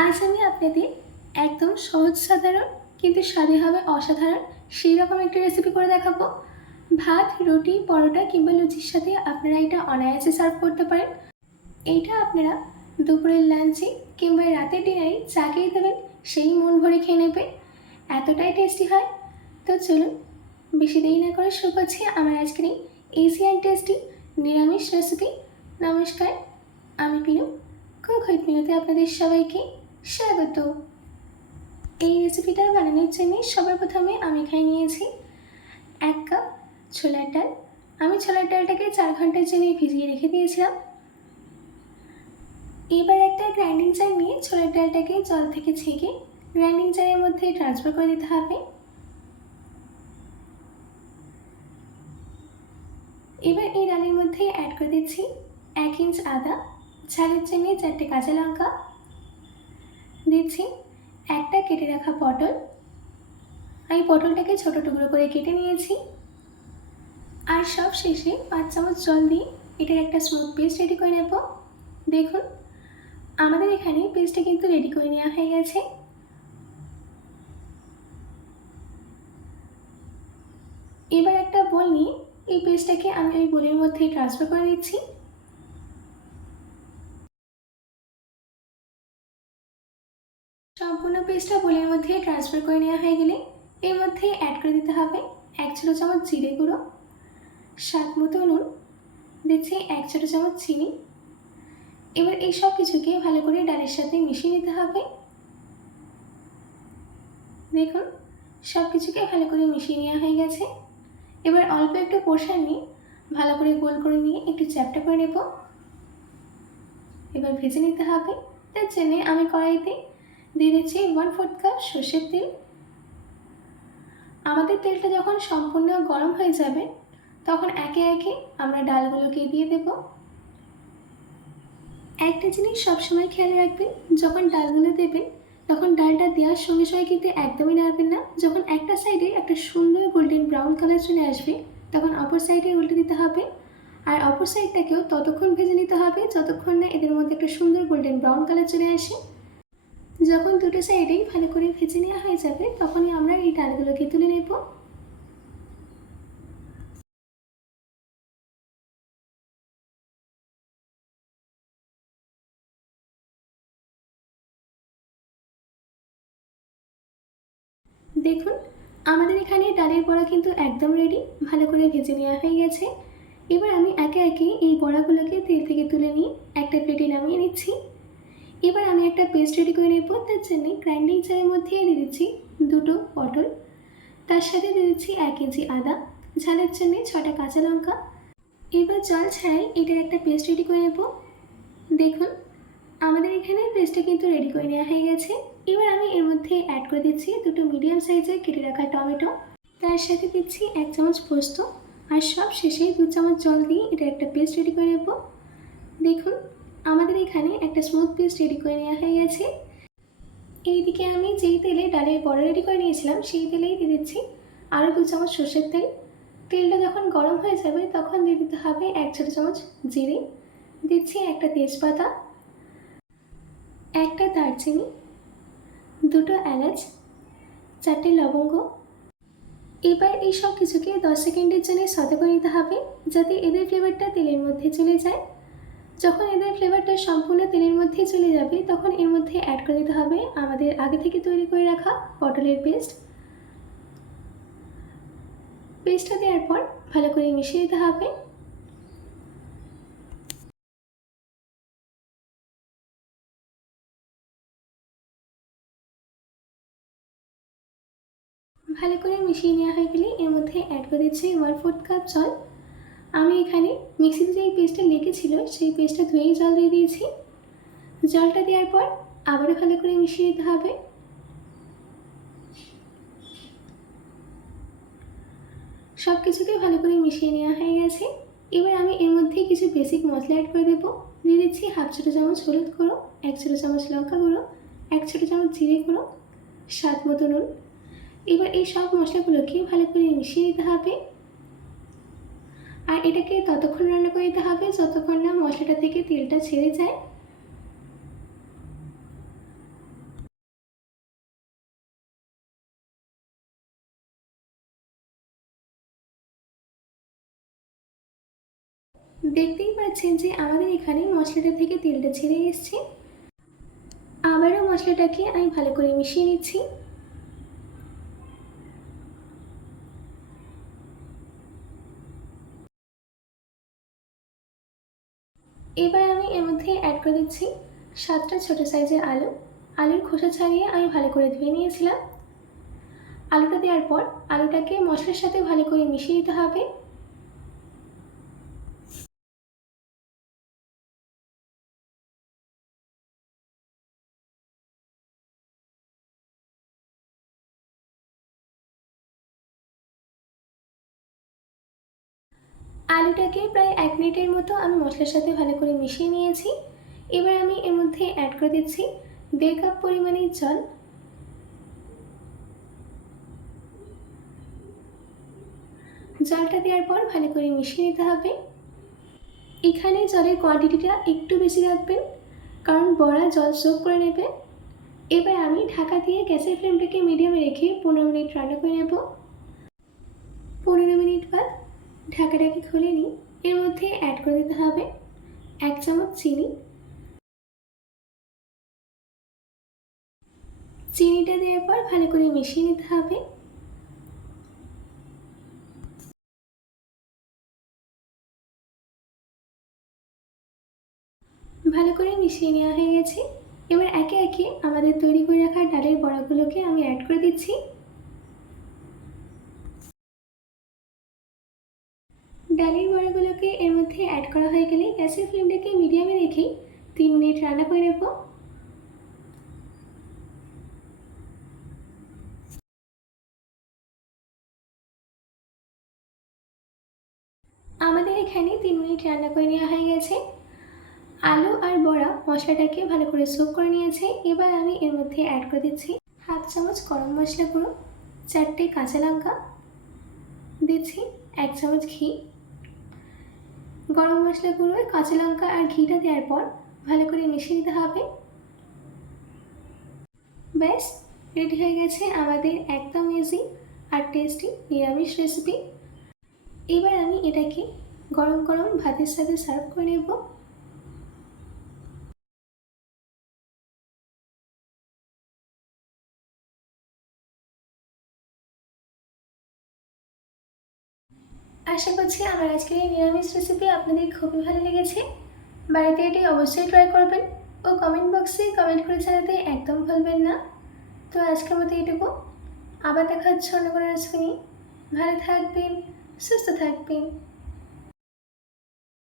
আজ আমি আপনাদের একদম সহজ সাধারণ কিন্তু স্বাদে হবে অসাধারণ সেই রকম একটা রেসিপি করে দেখাবো। ভাত, রুটি, পরোটা কিংবা লুচির সাথে আপনারা এটা অনায়াসে সার্ভ করতে পারেন। এইটা আপনারা দুপুরের লাঞ্চে কিংবা রাতের ডিনারে চাকিয়ে দেবেন, সেই মন ভরে খেয়ে নেবে, এতটাই টেস্টি হয়। তো চলুন বেশি দেরি না করে শুরু করছি আমার আজকের এই ইজি অ্যান্ড টেস্টি নিরামিষ রেসিপি। নমস্কার, আমি পিনু, কুক উইথ পিনুতে আপনাদের সবাইকে স্বাগত। এই রেসিপিটা বানানোর জন্য সবার প্রথমে আমি এখানে নিয়েছি 1 কাপ ছোলার ডাল। আমি ছোলার ডালটাকে 4 ঘন্টার জন্য ভিজিয়ে রেখে দিয়েছিলাম। এবার একটা গ্রাইন্ডিং জার নিয়ে ছোলার ডালটাকে জল থেকে ছেঁকে গ্রাইন্ডিং জারের মধ্যে ট্রান্সফার করে দিতে হবে। এবার এই ডালের মধ্যে অ্যাড করে দিচ্ছি 1 ইঞ্চ আদা, ঝালের জন্য 4টে কাঁচা লঙ্কা, দিচ্ছি একটা কেটে রাখা পটল। আমি পটলটাকে ছোট টুকরো করে কেটে নিয়েছি। আর সব শেষে 5 চামচ জল দিয়ে এটার একটা স্মুথ পেস্ট রেডি করে নেব। দেখুন আমাদের এখানে পেস্টটা কিন্তু রেডি করে নেওয়া হয়ে গেছে। এবার একটা বোল নিয়ে এই পেস্টটাকে আমি ওই বোলের মধ্যে ট্রান্সফার করে দিচ্ছি। সম্পূর্ণ পেস্টটা বোলের মধ্যে ট্রান্সফার করে নেওয়া হয়ে গেলে এর মধ্যে অ্যাড করে দিতে হবে 1 ছোট চামচ জিরে গুঁড়ো, স্বাদ মতো নুন, দিচ্ছি 1 ছোট চামচ চিনি। এবার এই সব কিছুকে ভালো করে ডালের সাথে মিশিয়ে নিতে হবে। দেখুন সব কিছুকে ভালো করে মিশিয়ে নেওয়া হয়ে গেছে। এবার অল্প একটু পোর্শন নিয়ে ভালো করে গোল করে নিয়ে একটু চ্যাপটা করে নেব। এবার ভেজে নিতে হবে। তার জন্যে আমি কড়াইতে দিয়ে দিচ্ছি 1/4 কাপ সর্ষের তেল। আমাদের তেলটা যখন সম্পূর্ণ গরম হয়ে যাবে তখন একে একে আমরা ডালগুলোকে দিয়ে দেব। একটা জিনিস সবসময় খেয়াল রাখবেন, যখন ডালগুলো দেবেন তখন ডালটা দেওয়ার সঙ্গে সঙ্গে কিন্তু একদমই নাড়বেন না। যখন একটা সাইডে একটা সুন্দর গোল্ডেন ব্রাউন কালার চলে আসবে তখন অপর সাইডে উল্টে দিতে হবে। আর অপর সাইডটাকেও ততক্ষণ ভেজে নিতে হবে যতক্ষণ না এদের মধ্যে একটা সুন্দর গোল্ডেন ব্রাউন কালার চলে আসে। যখন দুটো সাইডেই ভালো করে ভেজে নেওয়া হয়ে যাবে তখনই আমরা এই ডালগুলোকে তুলে নেব। দেখুন আমাদের এখানে ডালের বড়া কিন্তু একদম রেডি, ভালো করে ভেজে নেওয়া হয়ে গেছে। এবার আমি একে একে এই বড়াগুলোকে তেল থেকে তুলে নিয়ে একটা প্লেটে নামিয়ে নিচ্ছি। এবার আমি একটা পেস্ট রেডি করে নেব। তার জন্য গ্রাইন্ডিং জারের মধ্যে দিয়ে দিচ্ছি 2টো পটল, তার সাথে দিয়ে দিচ্ছি 1 ইঞ্চি আদা, ঝালের জন্য 6টা কাঁচা লঙ্কা। এবার জল ছাড়াই এটার একটা পেস্ট রেডি করে নেব। দেখুন আমাদের এখানে পেস্টটা কিন্তু রেডি করে নেওয়া হয়ে গেছে। এবার আমি এর মধ্যে অ্যাড করে দিচ্ছি 2টো মিডিয়াম সাইজের কেটে রাখা টমেটো, তার সাথে দিচ্ছি 1 চামচ পোস্ত, আর সব শেষে 2 চামচ জল দিয়ে এটা একটা পেস্ট রেডি করে নেব। দেখুন আমাদের এখানে একটা স্মুথ পেস্ট রেডি করে নেওয়া হয়ে গেছে। এইদিকে আমি যেই তেলে ডালের বড়া রেডি করে নিয়েছিলাম সেই তেলেই দিয়ে দিচ্ছি আরও 2 চামচ সর্ষের তেল। তেলটা যখন গরম হয়ে যাবে তখন দিয়ে দিতে হবে 1 ছোট চামচ জিরে, দিচ্ছি একটা তেজপাতা, একটা দারচিনি, 2টো এলাচ, 4টে লবঙ্গ। এবার এই সব কিছুকে 10 সেকেন্ডের জন্য সতে করে নিতে হবে যাতে এদের ফ্লেভারটা তেলের মধ্যে চলে যায়। যখন এদের ফ্লেভারটা সম্পূর্ণ তেলের মধ্যে চলে যাবে তখন এর মধ্যে অ্যাড করে দিতে হবে আমাদের আগে থেকে তৈরি করে রাখা পটলের পেস্ট। পেস্টটা দেওয়ার পর ভালো করে মিশিয়ে দিতে হবে। ভালো করে মিশিয়ে নেওয়া হয়ে গেলে এর মধ্যে অ্যাড করে দিচ্ছি 1/4 কাপ জল। আমি এখানে মিক্সিতে যেই পেস্টটা লেগেছিল সেই পেস্টটা ধুয়েই জল দিয়ে দিয়েছি। জলটা দেওয়ার পর আবারও ভালো করে মিশিয়ে দিতে হবে। সব কিছুকে ভালো করে মিশিয়ে নেওয়া হয়ে গেছে। এবার আমি এর মধ্যে কিছু বেসিক মশলা অ্যাড করে দেবো। দিয়ে দিচ্ছি 1/2 ছোট চামচ হলুদ গুঁড়ো, 1 ছোট চামচ লঙ্কা গুঁড়ো, 1 ছোট চামচ জিরে গুঁড়ো, স্বাদ মতো নুন। এবার এই সব মশলাগুলোকে ভালো করে মিশিয়ে দিতে হবে। আর এটাকে ততক্ষণ রান্না করে দিতে হবে যতক্ষণ না মশলাটা থেকে তেলটা ছেড়ে যায়। দেখতেই পাচ্ছেন যে আমাদের এখানে মশলাটা থেকে তেলটা ছেড়ে এসছে। আবারও মশলাটাকে আমি ভালো করে মিশিয়ে নিচ্ছি। এবার আমি এর মধ্যে অ্যাড করে দিচ্ছি 7টা ছোটো সাইজের আলু। আলুর খোসা ছাড়িয়ে আমি ভালো করে ধুয়ে নিয়েছিলাম। আলুটা দেওয়ার পর আলুটাকে মশলার সাথে ভালো করে মিশিয়ে নিতে হবে। আলুটাকে প্রায় 1 মিনিটের মতো আমি মশলার সাথে ভালো করে মিশিয়ে নিয়েছি। এবার আমি এর মধ্যে অ্যাড করে দিচ্ছি 1.5 কাপ পরিমাণের জল। জলটা দেওয়ার পর ভালো করে মিশিয়ে নিতে হবে। এখানে জলের কোয়ান্টিটিটা একটু বেশি রাখবেন, কারণ বড়া জল সোক করে নেবে। এবার আমি ঢাকা দিয়ে গ্যাসের ফ্লেমটাকে মিডিয়ামে রেখে 15 মিনিট রান্না করে নেব। 15 মিনিট বাদ ঢাকাটাকে খুলে নিই। এর মধ্যে অ্যাড করে দিতে হবে 1 চামচ চিনি। চিনিটা দেওয়ার পর ভালো করে মিশিয়ে নিতে হবে। ভালো করে মিশিয়ে নেওয়া হয়ে গেছে। এবার একে একে আমাদের তৈরি করে রাখা ডালের বড়াগুলোকে আমি অ্যাড করে দিচ্ছি। ডালের বড়াগুলোকে এর মধ্যে অ্যাড করা হয়ে গেলে গ্যাসের ফ্লেমটাকে মিডিয়ামে রেখেই 3 মিনিট রান্না করে নেব। আমাদের এখানে 3 মিনিট রান্না করে নেওয়া হয়ে গেছে। আলু আর বড়া মশলাটাকে ভালো করে সোক করে নিয়েছে। এবার আমি এর মধ্যে অ্যাড করে দিচ্ছি 1/2 চামচ গরম মশলা গুঁড়ো, 4টে কাঁচা লঙ্কা, দিচ্ছি 1 চামচ ঘি। গরম মশলা গুঁড়ো, কাঁচা লঙ্কা আর ঘিটা দেওয়ার পর ভালো করে মিশিয়ে নিতে হবে। ব্যাস রেডি হয়ে গেছে আমাদের একদম ইজি আর টেস্টি নিরামিষ রেসিপি। এবার আমি এটাকে গরম গরম ভাতের সাথে সার্ভ করে নেব। আশা করছি আমার আজকের এই নিরামিষ রেসিপি আপনাদের খুবই ভালো লেগেছে। বাড়িতে এটি অবশ্যই ট্রাই করবেন ও কমেন্ট বক্সে কমেন্ট করে জানাতে একদম ভুলবেন না। তো আজকের মতো এইটুকু, আবার দেখা হচ্ছে অন্য কোনো রেসিপি নিয়ে। ভালো থাকবেন, সুস্থ থাকবেন।